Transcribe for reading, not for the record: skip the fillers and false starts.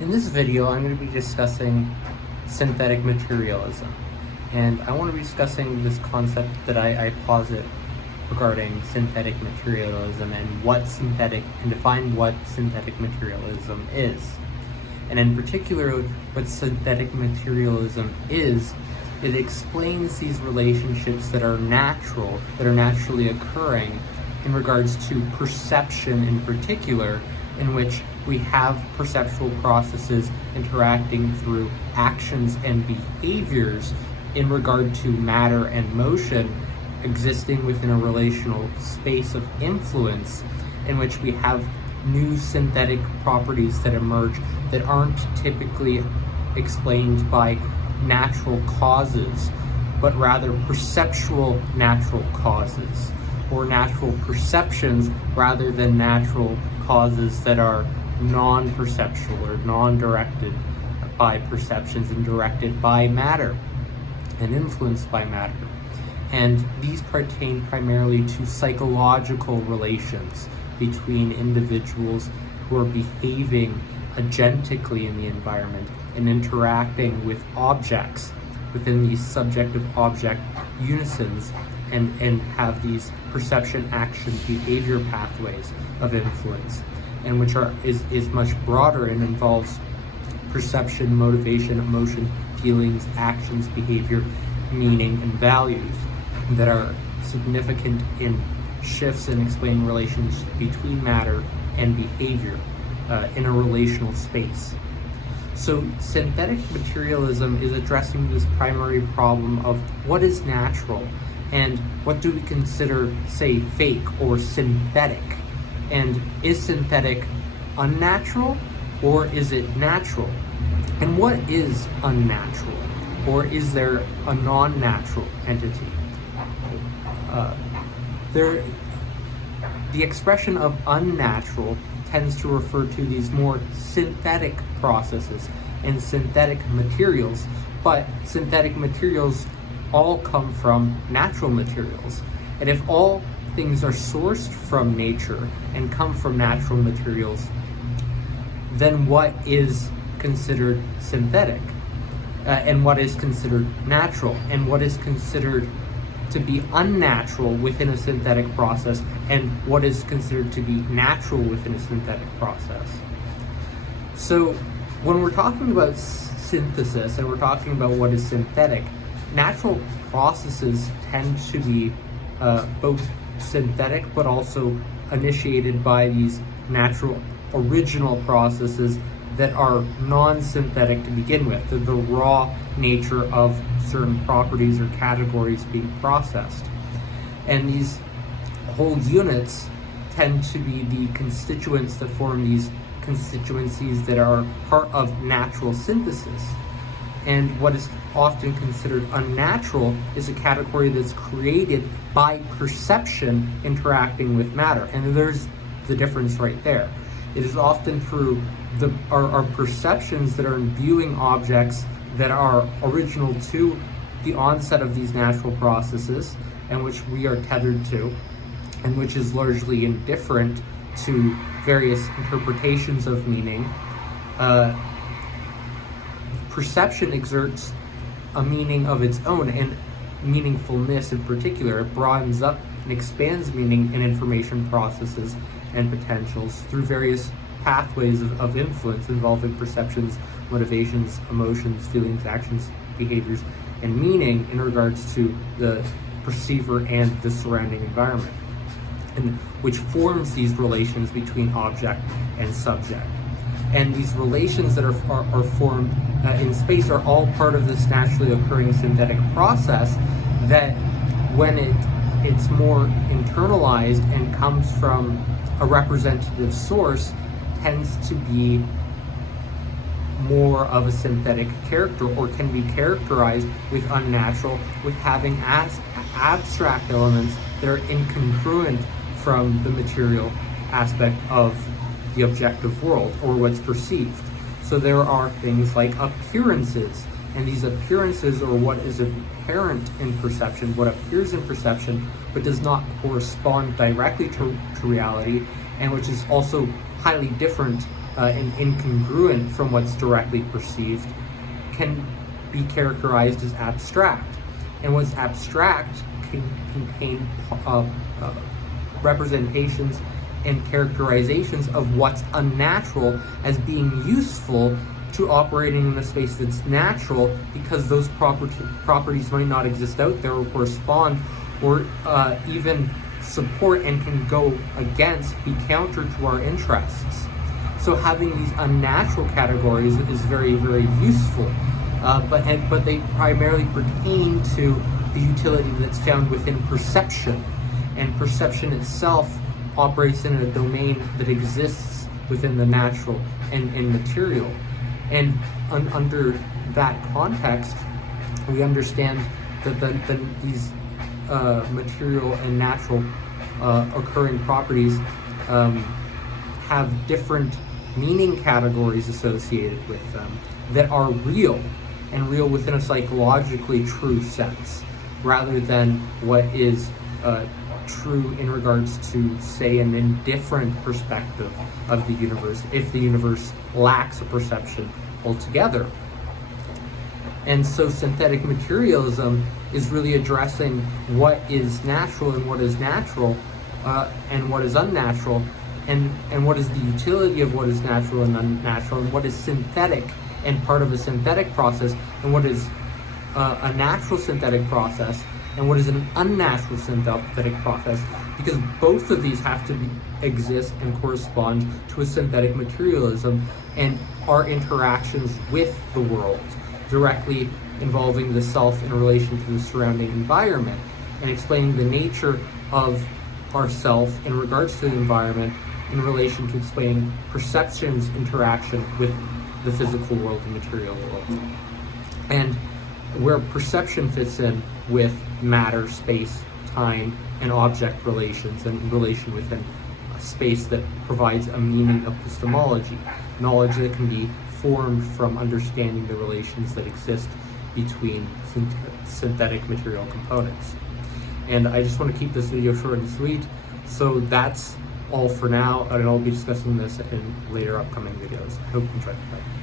In this video, I'm going to be discussing synthetic materialism, and I want to be discussing this concept that I posit regarding synthetic materialism and define what synthetic materialism is. And in particular, what synthetic materialism is, it explains these relationships that are natural, that are naturally occurring in regards to perception in particular, in which we have perceptual processes interacting through actions and behaviors in regard to matter and motion existing within a relational space of influence, in which we have new synthetic properties that emerge that aren't typically explained by natural causes, but rather perceptual natural causes, or natural perceptions rather than natural causes that are non-perceptual or non-directed by perceptions and directed by matter and influenced by matter. And these pertain primarily to psychological relations between individuals who are behaving agentically in the environment and interacting with objects within these subjective-object unisons, and have these perception, action, behavior pathways of influence, and which is much broader and involves perception, motivation, emotion, feelings, actions, behavior, meaning, and values that are significant in shifts in explaining relations between matter and behavior in a relational space. So synthetic materialism is addressing this primary problem of what is natural and what do we consider, say, fake or synthetic. And is synthetic unnatural or is it natural? And what is unnatural? Or is there a non-natural entity? The expression of unnatural tends to refer to these more synthetic processes and synthetic materials, but synthetic materials all come from natural materials. And if all things are sourced from nature and come from natural materials, then what is considered synthetic? And what is considered natural? And what is considered to be unnatural within a synthetic process, and what is considered to be natural within a synthetic process? So when we're talking about synthesis and we're talking about what is synthetic, natural processes tend to be both synthetic but also initiated by these natural original processes that are non-synthetic to begin with, the raw nature of certain properties or categories being processed. And these whole units tend to be the constituents that form these constituencies that are part of natural synthesis. And what is often considered unnatural is a category that's created by perception interacting with matter. And there's the difference right there. It is often through our perceptions that are imbuing objects that are original to the onset of these natural processes, and which we are tethered to, and which is largely indifferent to various interpretations of meaning. Perception exerts a meaning of its own, and meaningfulness in particular. It broadens up and expands meaning and information processes and potentials through various pathways of influence involving perceptions, motivations, emotions, feelings, actions, behaviors, and meaning in regards to the perceiver and the surrounding environment, and which forms these relations between object and subject. And these relations that are formed in space are all part of this naturally occurring synthetic process that, when it's more internalized and comes from a representative source, tends to be more of a synthetic character, or can be characterized with unnatural, with having abstract elements that are incongruent from the material aspect of the objective world or what's perceived. So there are things like appearances, and these appearances are what is apparent in perception, what appears in perception, but does not correspond directly to reality, and which is also highly different and incongruent from what's directly perceived can be characterized as abstract. And what's abstract can contain representations and characterizations of what's unnatural as being useful to operating in a space that's natural, because those properties might not exist out there or correspond or even support and can go against, be counter to our interests. So having these unnatural categories is very, very useful, but they primarily pertain to the utility that's found within perception, and perception itself operates in a domain that exists within the natural and material. And under that context, we understand that these material and natural occurring properties have different meaning categories associated with them that are real, and real within a psychologically true sense, rather than what is true in regards to, say, an indifferent perspective of the universe, if the universe lacks a perception altogether. And so synthetic materialism is really addressing what is natural and what is natural, and what is unnatural, and what is the utility of what is natural and unnatural, and what is synthetic and part of a synthetic process, and what is a natural synthetic process, and what is an unnatural synthetic process, because both of these have to exist and correspond to a synthetic materialism and our interactions with the world, directly involving the self in relation to the surrounding environment, and explaining the nature of our self in regards to the environment in relation to explaining perception's interaction with the physical world and material world. And where perception fits in with matter, space, time, and object relations, and relation within a space that provides a meaning of epistemology, knowledge that can be formed from understanding the relations that exist between synthetic material components. And I just want to keep this video short and sweet, so that's all for now, and I'll be discussing this in later upcoming videos. I hope you enjoyed it. Bye.